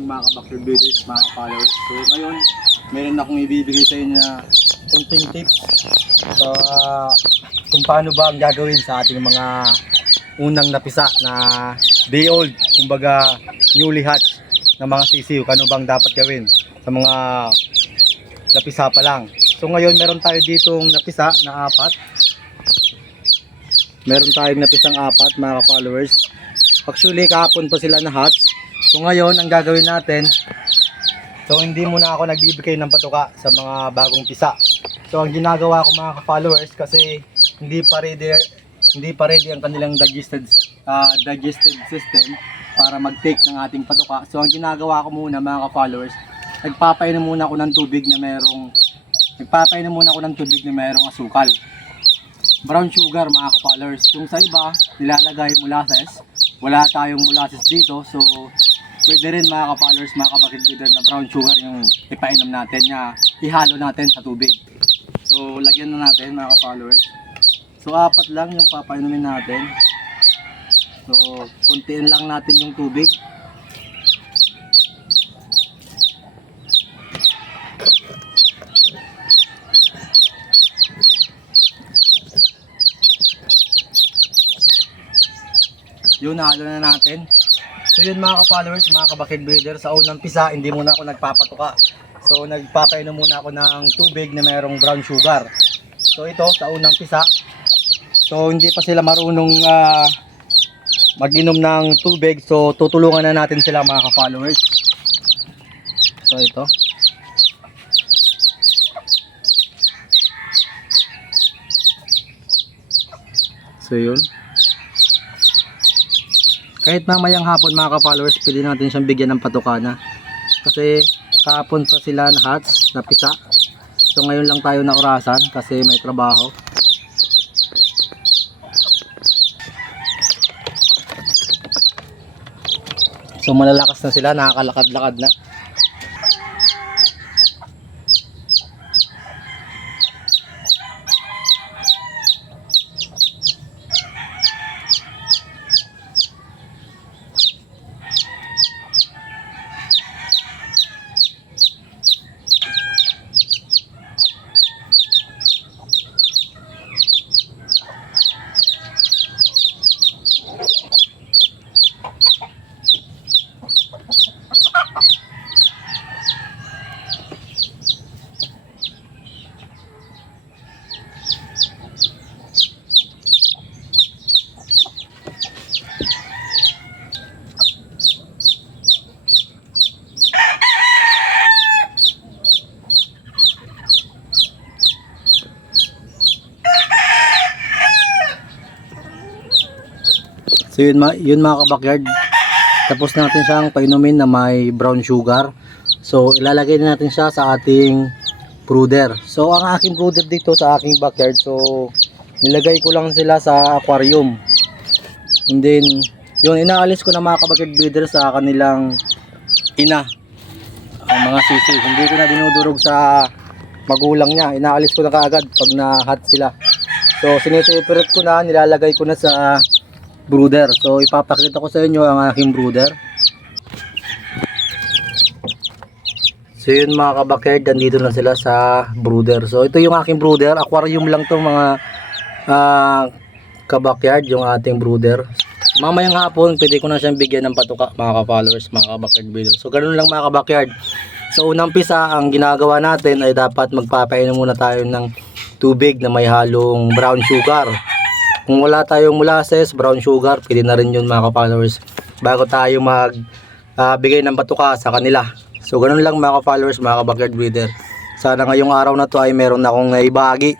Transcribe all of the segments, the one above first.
ating mga ka-backyard builders, mga followers. So ngayon, meron akong ibibigay sa inyo na kunting tips kung paano ba ang gagawin sa ating mga unang napisa na day old, kumbaga newly hatched na mga sisiw. Ano bang dapat gawin sa mga napisa pa lang. So ngayon meron tayo ditong napisa na 4. Meron tayong napisang 4 mga followers. Actually kahapon pa sila na hatch. So ngayon ang gagawin natin, so hindi muna ako nagbibigay ng patuka sa mga bagong pisa. So ang ginagawa ko mga followers, kasi hindi pa ready ang kanilang digestive system para mag-take ng ating patuka. So ang ginagawa ko muna mga followers, nagpapainom muna ako ng tubig na merong asukal. Brown sugar mga followers. Yung sa iba, nilalagay molasses. Wala tayong molasses dito. So pwede rin mga followers, mga kabakid builder, na brown sugar yung ipainom natin, na ihalo natin sa tubig. So lagyan na natin mga followers. So 4 lang yung papainumin natin. So kuntiin lang natin yung tubig. Yun, nahalo na natin. So yun mga ka-followers, mga kabakid builder, sa unang pisa hindi muna ako nagpapatuka. So nagpapainom muna ako ng tubig na mayroong brown sugar. So ito sa unang pisa. So hindi pa sila marunong mag-inom ng tubig. So tutulungan na natin sila mga ka-followers. So ito. So yun. Kahit mamayang hapon mga ka-followers, pwede natin siyang bigyan ng patukana. Kasi kahapon pa sila na hatch, napisa. So ngayon lang tayo na orasan kasi may trabaho. So malalakas na sila, nakakalakad-lakad na. So yun mga ka-backyard, tapos natin siyang painumin na may brown sugar. So ilalagay na natin siya sa ating brooder. So ang aking brooder dito sa aking backyard, so nilagay ko lang sila sa aquarium. And then yun, inaalis ko na mga ka-backyard builder sa kanilang ina, ang mga sisi. Hindi ko na dinudurog sa magulang niya, inaalis ko na kaagad pag na-hatch sila. So siniseparate ko na, nilalagay ko na sa brooder. So ipapakita ko sa inyo ang aking brooder. So yun mga ka-backyard, andito na sila sa brooder. So ito yung aking brooder, aquarium lang to mga ka-backyard, yung ating brooder. Mamayang hapon pwede ko na siyang bigyan ng patuka mga ka-followers, mga ka-backyard builder. So ganoon lang mga ka-backyard. So unang pisa, ang ginagawa natin ay dapat magpapainom muna tayo ng tubig na may halong brown sugar. Kung wala tayong molasses, brown sugar, pwede na rin yun mga ka-followers, bago tayo bigay ng patuka sa kanila. So ganun lang mga ka-followers, mga ka-backyard breeder. Sana ngayong araw na to ay meron akong naibahagi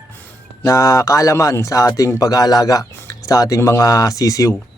na kaalaman sa ating pag-aalaga sa ating mga sisiw.